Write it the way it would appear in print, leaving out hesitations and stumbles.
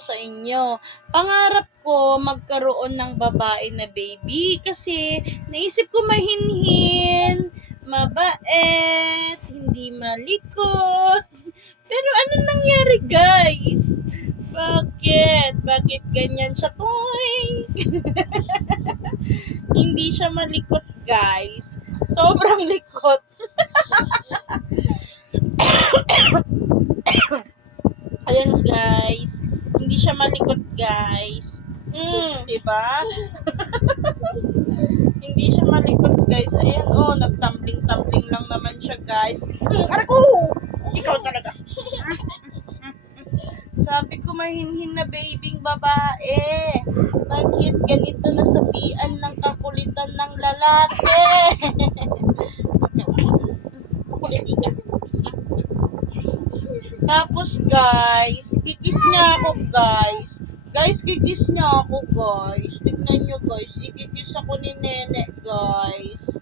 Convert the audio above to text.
sa inyo. Pangarap ko magkaroon ng babae na baby kasi naisip ko mahinhin, mabait, hindi malikot. Pero ano nangyari, guys? Bakit? Bakit ganyan siya? Toing! Hindi siya malikot, guys. Sobrang likot. Ayan, guys. Hindi siya malikot, guys. Di ba? Hindi siya malikot, guys. Ayan, oh, nagtumbling-tumbling lang naman siya, guys. Aray ko! Ikaw talaga. Sabi ko mahinhin na babing babae. Bakit ganito nasabihan ng kakulitan ng lalaki? Kulit ka. Tapos guys, kikis niya ako guys. Guys, kikis niya ako guys. Tignan nyo guys, ikikis ako ni Nene guys.